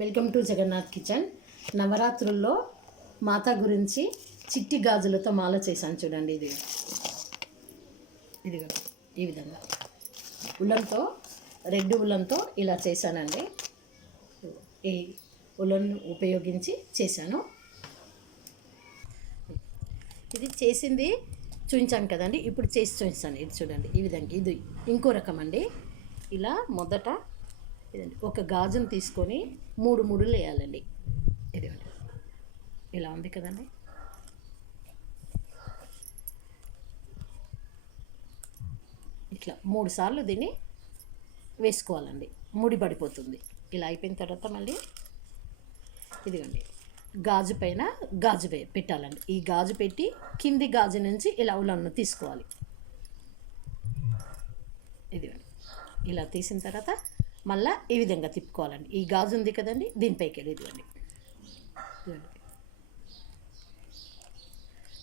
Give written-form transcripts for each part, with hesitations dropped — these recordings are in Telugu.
Welcome to Jagannadh kitchen. నవరాత్రుల్లో మాత గురించి చిట్టి గాజులతో మాల చేశాను చూడండి. ఇదిగో ఈ విధంగా ఉలన్తో, రెడ్ ఉలన్తో ఇలా చేశానండి. ఈ ఉలన్ ఉపయోగించి చేశాను. ఇది చేసింది చూపించాను కదండి, ఇప్పుడు చేసి చూపిస్తాను. ఇది చూడండి, ఈ విధంగా. ఇది ఇంకో రకం అండి. ఇలా మొదట ఇదండి, ఒక గాజును తీసుకొని మూడు ముడులు వేయాలండి. ఇదిగోండి, ఇలా ఉంది కదండి. ఇట్లా 3 సార్లు దీన్ని వేసుకోవాలండి. ముడి పడిపోతుంది. ఇలా అయిపోయిన తర్వాత మళ్ళీ ఇదిగోండి, గాజు పైన గాజు పెట్టాలండి. ఈ గాజు పెట్టి కింది గాజు నుంచి ఇలా ఉలన్ను తీసుకోవాలి. ఇదిగోండి, ఇలా తీసిన తర్వాత మళ్ళీ ఈ విధంగా తిప్పుకోవాలండి. ఈ గాజు ఉంది కదండి, దీనిపైకి వెళ్ళి ఇదిగోండి,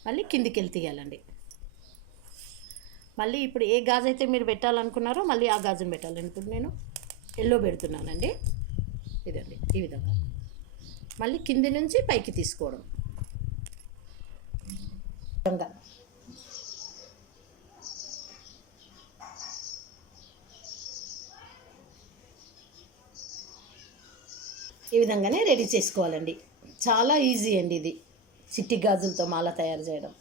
మళ్ళీ కిందికి వెళ్ళి తీయాలండి. మళ్ళీ ఇప్పుడు ఏ గాజు అయితే మీరు పెట్టాలనుకున్నారో మళ్ళీ ఆ గాజును పెట్టాలండి. ఇప్పుడు నేను ఎల్లో పెడుతున్నానండి. ఇదండి, ఈ విధంగా మళ్ళీ కింది నుంచి పైకి తీసుకోవడం. ఈ విధంగానే రెడీ చేసుకోవాలండి. చాలా ఈజీ అండి ఇది, చిట్టి గాజులతో మాల తయారు చేయడం.